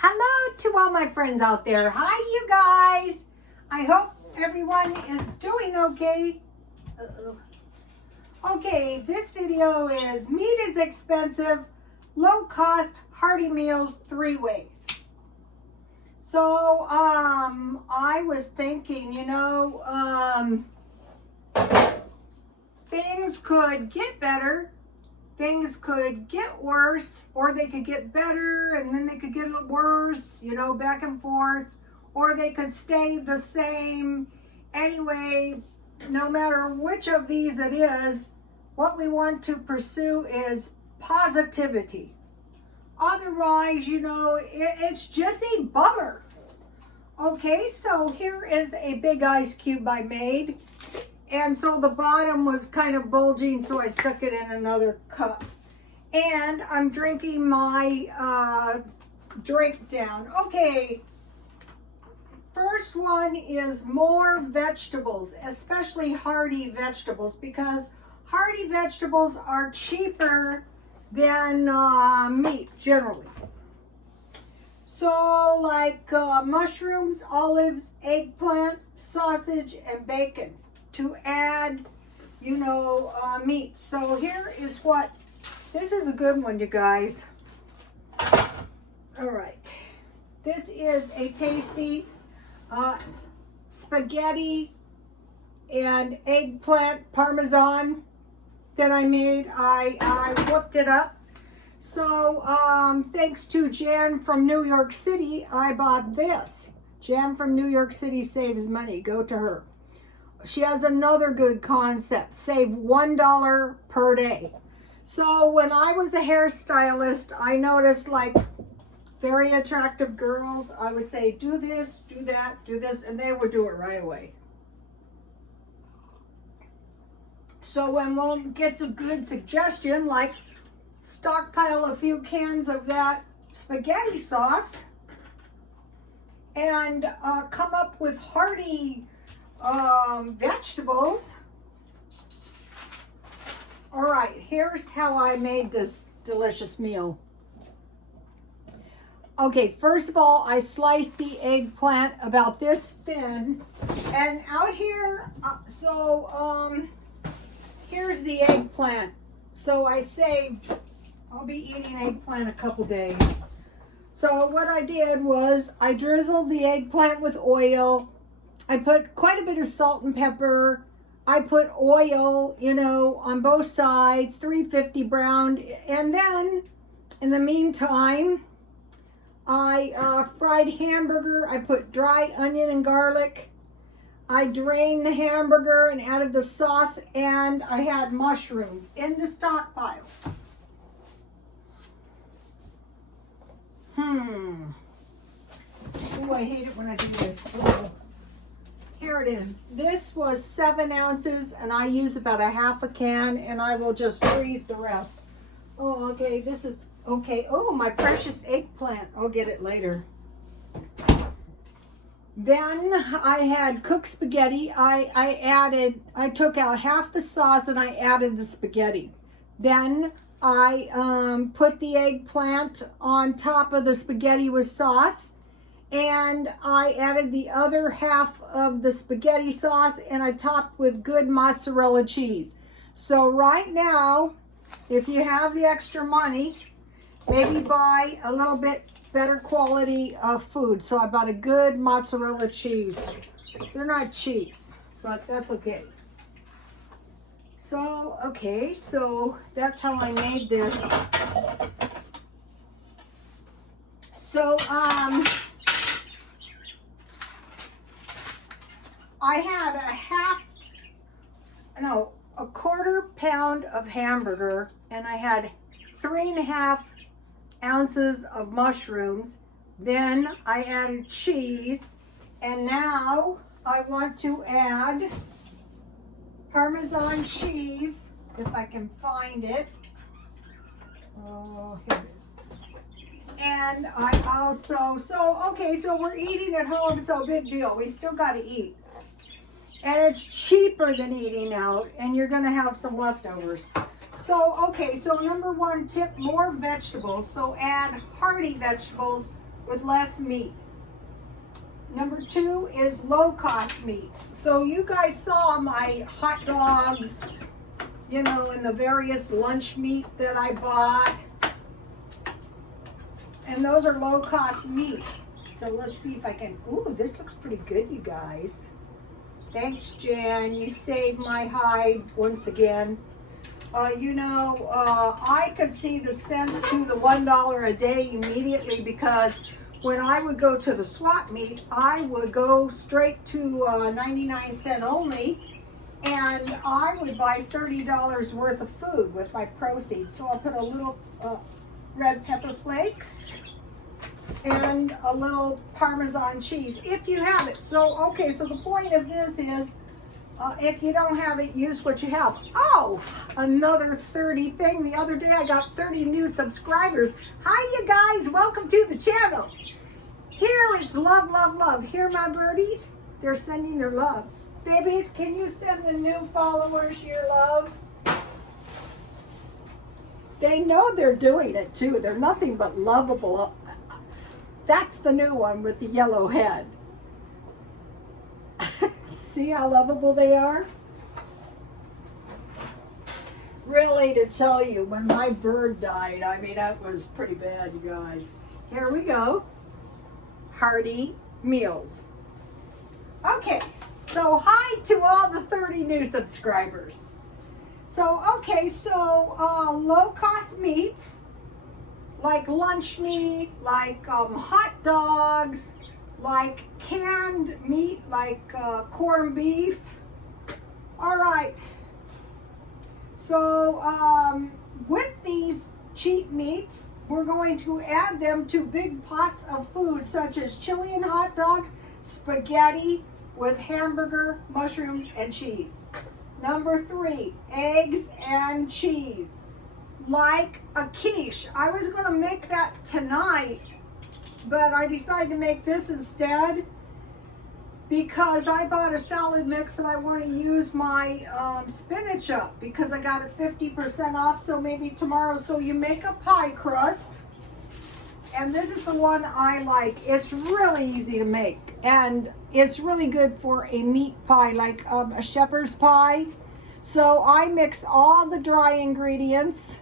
Hello to all my friends out there. Hi, you guys. I hope everyone is doing okay. Okay, this video is meat is expensive, low cost, hearty meals 3 ways. So, I was thinking, things could get better. Things could get worse, or they could get better and then they could get worse, back and forth, or they could stay the same. Anyway, no matter which of these it is, what we want to pursue is positivity. Otherwise, it's just a bummer. Okay, so here is a big ice cube I made. And so the bottom was kind of bulging, so I stuck it in another cup. And I'm drinking my drink down. Okay, first one is more vegetables, especially hearty vegetables, because hearty vegetables are cheaper than meat, generally. So like mushrooms, olives, eggplant, sausage, and bacon to add, meat. So here is this is a good one, you guys. All right. This is a tasty spaghetti and eggplant parmesan that I made. I whipped it up. So thanks to Jan from New York City, I bought this. Jan from New York City saves money. Go to her. She has another good concept. Save $1 per day. So when I was a hairstylist, I noticed like very attractive girls, I would say, do this, do that, do this, and they would do it right away. So when one gets a good suggestion, like stockpile a few cans of that spaghetti sauce and come up with hearty vegetables. All right, here's how I made this delicious meal. Okay, first of all, I sliced the eggplant about this thin, and out here, here's the eggplant. So I saved, I'll be eating eggplant a couple days. So what I did was I drizzled the eggplant with oil. I put quite a bit of salt and pepper. I put oil, on both sides, 350 browned. And then, in the meantime, I fried hamburger. I put dry onion and garlic. I drained the hamburger and added the sauce. And I had mushrooms in the stockpile. Oh, I hate it when I do this. Oh. Here it is. This was 7 ounces, and I use about a half a can, and I will just freeze the rest. Oh, okay, this is okay. Oh, my precious eggplant. I'll get it later. Then I had cooked spaghetti. I took out half the sauce, and I added the spaghetti. Then I put the eggplant on top of the spaghetti with sauce. And I added the other half of the spaghetti sauce, and I topped with good mozzarella cheese. So right now, if you have the extra money, maybe buy a little bit better quality of food. So I bought a good mozzarella cheese. They're not cheap, but that's okay. So, okay, so that's how I made this. So, I had a quarter pound of hamburger, and I had 3.5 ounces of mushrooms. Then I added cheese, and now I want to add Parmesan cheese, if I can find it. Oh, here it is. And I also, so we're eating at home, so big deal. We still got to eat. And it's cheaper than eating out, and you're going to have some leftovers. So, okay, so number 1 tip, more vegetables. So add hearty vegetables with less meat. Number 2 is low-cost meats. So you guys saw my hot dogs, you know, and the various lunch meat that I bought. And those are low-cost meats. So let's see if I can, ooh, this looks pretty good, you guys. Thanks, Jan. You saved my hide once again. You know, I could see the sense to the $1 a day immediately, because when I would go to the swap meet, I would go straight to 99-cent only, and I would buy $30 worth of food with my proceeds. So I'll put a little red pepper flakes and a little Parmesan cheese, if you have it. So, okay, so the point of this is, if you don't have it, use what you have. Oh, another 30 thing. The other day I got 30 new subscribers. Hi, you guys. Welcome to the channel. Here it's love, love, love. Here, my birdies, they're sending their love. Babies, can you send the new followers your love? They know they're doing it too. They're nothing but lovable. That's the new one with the yellow head. See how lovable they are? Really, to tell you, when my bird died, I mean, that was pretty bad, you guys. Here we go. Hearty meals. Okay, so hi to all the 30 new subscribers. So, okay, so low-cost meats, like lunch meat, like hot dogs, like canned meat, like corned beef. All right. So with these cheap meats, we're going to add them to big pots of food, such as chili and hot dogs, spaghetti with hamburger, mushrooms, and cheese. Number 3, eggs and cheese, like a quiche. I was going to make that tonight, but I decided to make this instead because I bought a salad mix and I want to use my spinach up because I got it 50% off, so maybe tomorrow. So you make a pie crust, and this is the one I like. It's really easy to make, and it's really good for a meat pie, like a shepherd's pie. So I mix all the dry ingredients,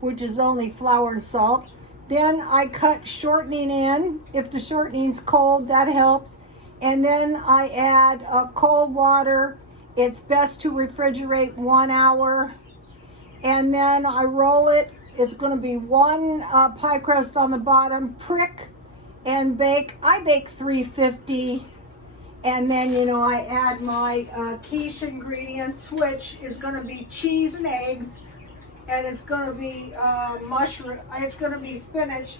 which is only flour and salt. Then I cut shortening in. If the shortening's cold, that helps. And then I add cold water. It's best to refrigerate 1 hour. And then I roll it. It's going to be one pie crust on the bottom, prick, and bake. I bake 350. And then, you know, I add my quiche ingredients, which is going to be cheese and eggs. And it's going to be mushroom. It's going to be spinach.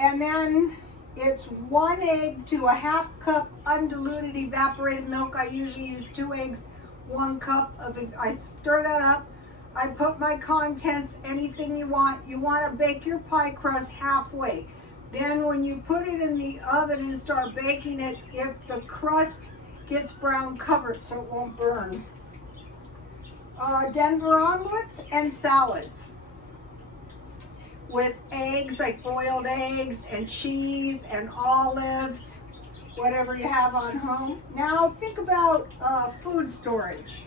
And then it's 1 egg to a ½ cup undiluted evaporated milk. I usually use 2 eggs, 1 cup of it. I stir that up. I put my contents, anything you want. You want to bake your pie crust halfway. Then when you put it in the oven and start baking it, if the crust gets brown, cover it so it won't burn. Denver omelets and salads with eggs, like boiled eggs and cheese and olives, whatever you have on home. Now think about food storage.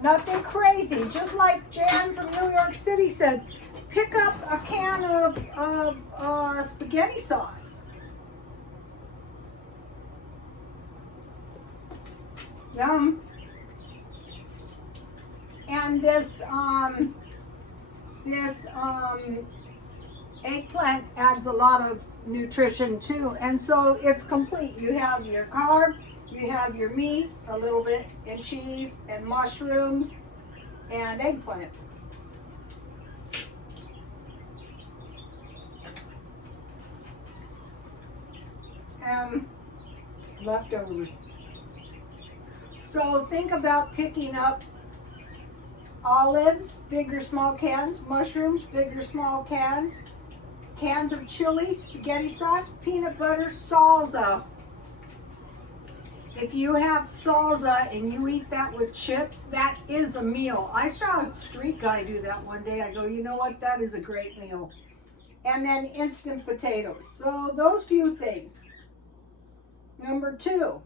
Nothing crazy, just like Jan from New York City said, pick up a can of spaghetti sauce. Yum. And this eggplant adds a lot of nutrition too, and so it's complete. You have your carb, you have your meat, a little bit, and cheese, and mushrooms, and eggplant. And leftovers. So think about picking up olives, big or small cans, mushrooms, big or small cans, cans of chili, spaghetti sauce, peanut butter, salsa. If you have salsa and you eat that with chips, that is a meal. I saw a street guy do that one day. I go, you know what? That is a great meal. and then instant potatoes. So those few things. Number 2,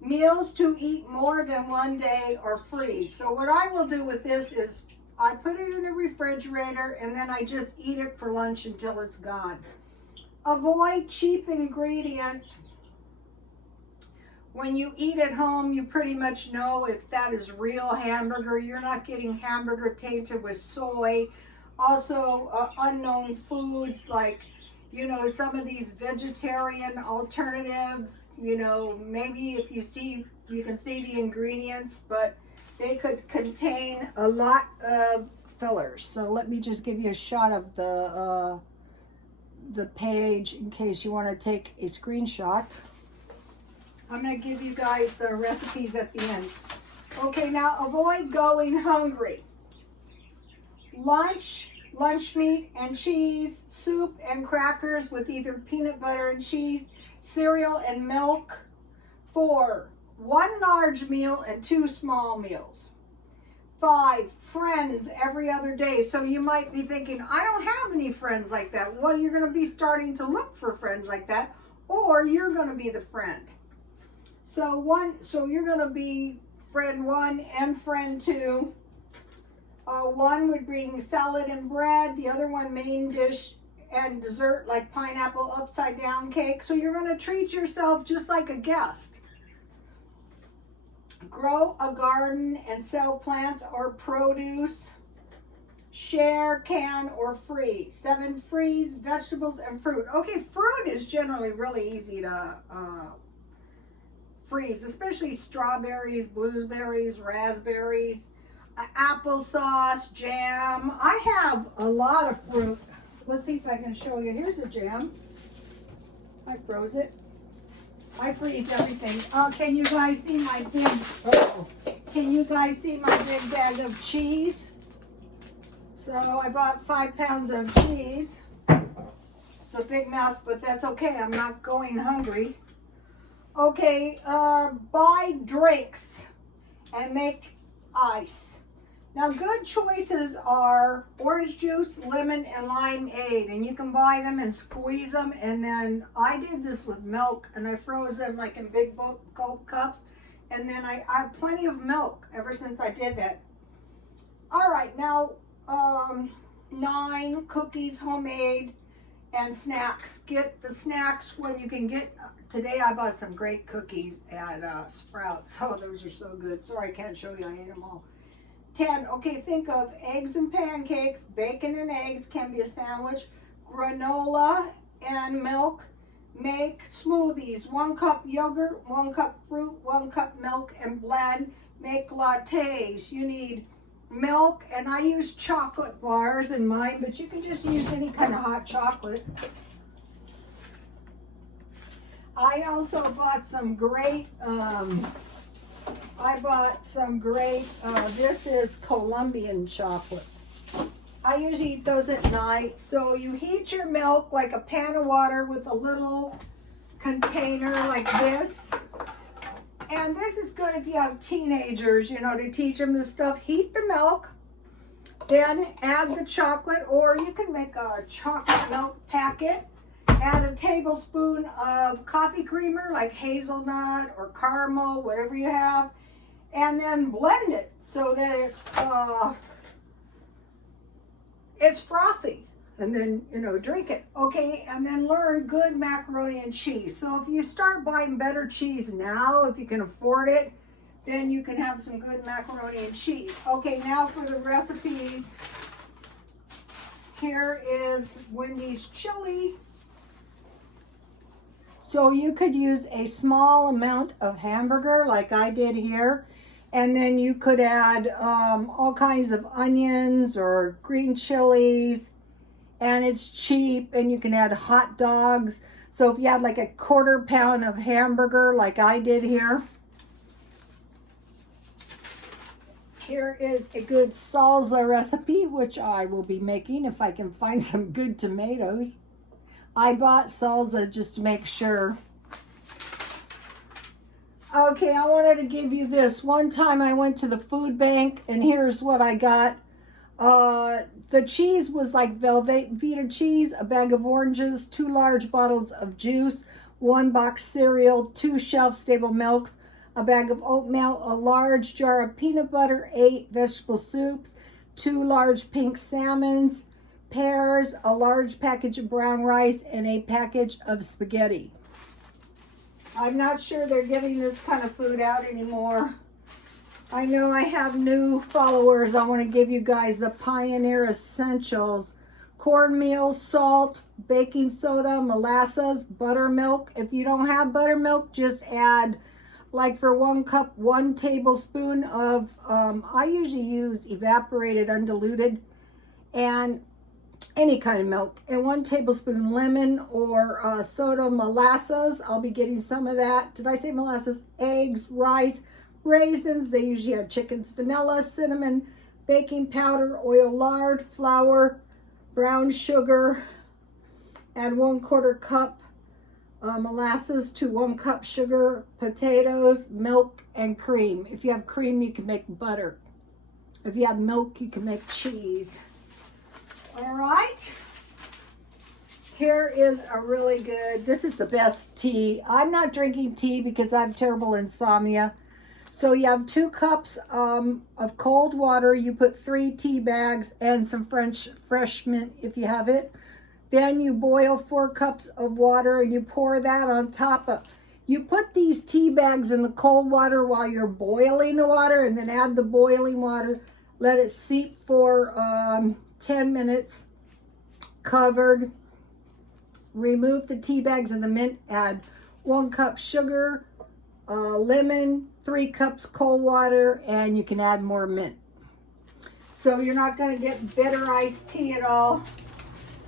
meals to eat more than one day are free. So what I will do with this is I put it in the refrigerator and then I just eat it for lunch until it's gone. Avoid cheap ingredients. When you eat at home, you pretty much know if that is real hamburger. You're not getting hamburger tainted with soy. Also, unknown foods like, you know, some of these vegetarian alternatives, you know, maybe if you see, you can see the ingredients, but they could contain a lot of fillers. So let me just give you a shot of the page in case you want to take a screenshot. I'm going to give you guys the recipes at the end. Okay, now avoid going hungry. Lunch meat and cheese, soup and crackers with either peanut butter and cheese, cereal and milk. 4, 1 large meal and 2 small meals. 5, friends every other day. So you might be thinking, I don't have any friends like that. Well, you're going to be starting to look for friends like that, or you're going to be the friend. So you're going to be friend 1 and friend 2. One would bring salad and bread, the other one main dish and dessert like pineapple upside down cake. So you're going to treat yourself just like a guest. Grow a garden and sell plants or produce. Share, can, or freeze. 7, freeze vegetables and fruit. Okay, fruit is generally really easy to freeze, especially strawberries, blueberries, raspberries, applesauce, jam. I have a lot of fruit. Let's see if I can show you. Here's a jam. I froze it. I freeze everything. Can you guys see my big, can you guys see my big bag of cheese? So I bought 5 pounds of cheese. It's a big mess, but that's okay. I'm not going hungry. Okay, buy drinks and make ice. Now, good choices are orange juice, lemon, and limeade, and you can buy them and squeeze them. And then I did this with milk, and I froze them like in big gulp cups. And then I have plenty of milk ever since I did that. All right, now 9, cookies, homemade, and snacks. Get the snacks when you can get. Today I bought some great cookies at Sprouts. Oh, those are so good. Sorry, I can't show you. I ate them all. 10, okay, think of eggs and pancakes. Bacon and eggs can be a sandwich. Granola and milk. Make smoothies. 1 cup yogurt, 1 cup fruit, 1 cup milk, and blend. Make lattes. You need milk, and I use chocolate bars in mine, but you can just use any kind of hot chocolate. I also bought some great, this is Colombian chocolate. I usually eat those at night. So you heat your milk like a pan of water with a little container like this. And this is good if you have teenagers, you know, to teach them this stuff. Heat the milk, then add the chocolate, or you can make a chocolate milk packet. Add a tablespoon of coffee creamer like hazelnut or caramel, whatever you have, and then blend it so that it's frothy. And then, you know, drink it. Okay, and then learn good macaroni and cheese. So if you start buying better cheese now, if you can afford it, then you can have some good macaroni and cheese. Okay, now for the recipes. Here is Wendy's chili. So you could use a small amount of hamburger like I did here. And then you could add all kinds of onions or green chilies. And it's cheap, and you can add hot dogs. So if you had like a 1/4 pound of hamburger like I did here. Here is a good salsa recipe, which I will be making if I can find some good tomatoes. I bought salsa just to make sure. Okay, I wanted to give you this. One time I went to the food bank, and here's what I got. The cheese was like Velveeta cheese, a bag of oranges, 2 large bottles of juice, 1 box cereal, 2 shelf-stable milks, a bag of oatmeal, a large jar of peanut butter, 8 vegetable soups, 2 large pink salmons, pears, a large package of brown rice, and a package of spaghetti. I'm not sure they're giving this kind of food out anymore. I know I have new followers. I want to give you guys the Pioneer Essentials. Cornmeal, salt, baking soda, molasses, buttermilk. If you don't have buttermilk, just add, like for 1 cup, 1 tablespoon of, I usually use evaporated undiluted, and any kind of milk, and 1 tablespoon lemon or soda molasses. I'll be getting some of that. Did I say molasses? Eggs, rice, raisins. They usually have chickens, vanilla, cinnamon, baking powder, oil, lard, flour, brown sugar. Add 1/4 cup molasses to 1 cup sugar, potatoes, milk, and cream. If you have cream, you can make butter. If you have milk, you can make cheese. All right, here is a really good, this is the best tea. I'm not drinking tea because I have terrible insomnia. So you have 2 cups of cold water. You put 3 tea bags and some fresh mint if you have it. Then you boil 4 cups of water and you pour that on top of, you put these tea bags in the cold water while you're boiling the water, and then add the boiling water. Let it seep for 10 minutes, covered. Remove the tea bags and the mint. Add 1 cup sugar, lemon, 3 cups cold water, and you can add more mint. So you're not going to get bitter iced tea at all.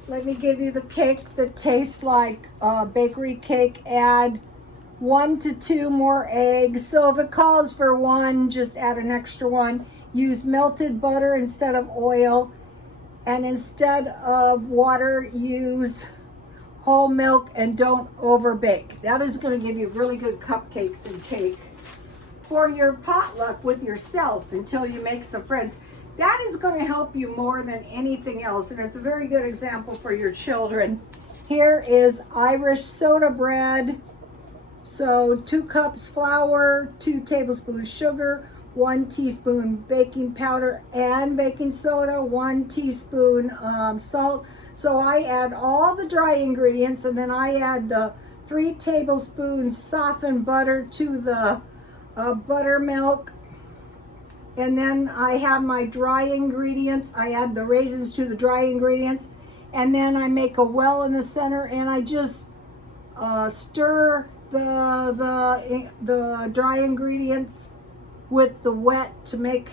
Let me give you the cake that tastes like bakery cake. Add 1 to 2 more eggs. So if it calls for 1, just add an extra 1. Use melted butter instead of oil. And instead of water, use whole milk, and don't overbake. That is going to give you really good cupcakes and cake for your potluck with yourself until you make some friends. That is going to help you more than anything else, and it's a very good example for your children. Here is Irish soda bread. So 2 cups flour, 2 tablespoons sugar, 1 teaspoon baking powder and baking soda, 1 teaspoon salt. So I add all the dry ingredients, and then I add the 3 tablespoons softened butter to the buttermilk. And then I have my dry ingredients. I add the raisins to the dry ingredients. And then I make a well in the center, and I just stir the dry ingredients with the wet to make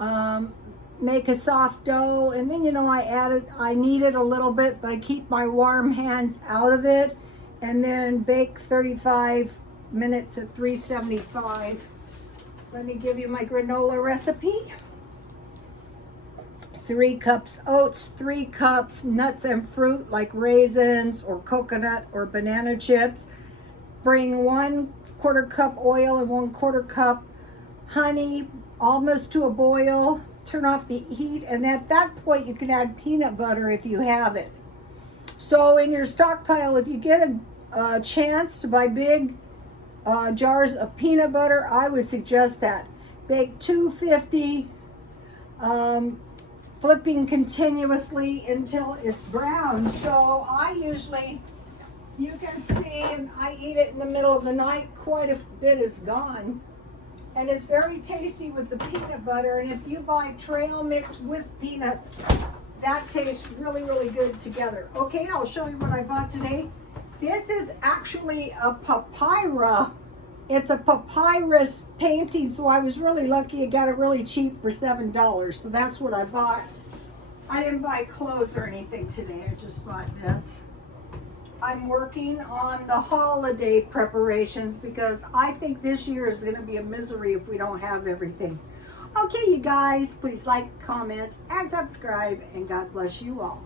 a soft dough. And then, you know, I knead it a little bit, but I keep my warm hands out of it, and then bake 35 minutes at 375. Let me give you my granola recipe. 3 cups oats, 3 cups nuts and fruit like raisins or coconut or banana chips. Bring 1/4 cup oil and 1/4 cup honey, almost to a boil. Turn off the heat, and at that point you can add peanut butter if you have it. So in your stockpile, if you get a chance to buy big jars of peanut butter, I would suggest that. Bake 250, flipping continuously until it's brown. So I usually, you can see, and I eat it in the middle of the night, quite a bit is gone. And it's very tasty with the peanut butter. And if you buy trail mix with peanuts, that tastes really, really good together. Okay, I'll show you what I bought today. This is actually a papyrus. It's a papyrus painting, so I was really lucky. I got it really cheap for $7. So that's what I bought. I didn't buy clothes or anything today. I just bought this. I'm working on the holiday preparations because I think this year is going to be a misery if we don't have everything. Okay, you guys, please like, comment, and subscribe, and God bless you all.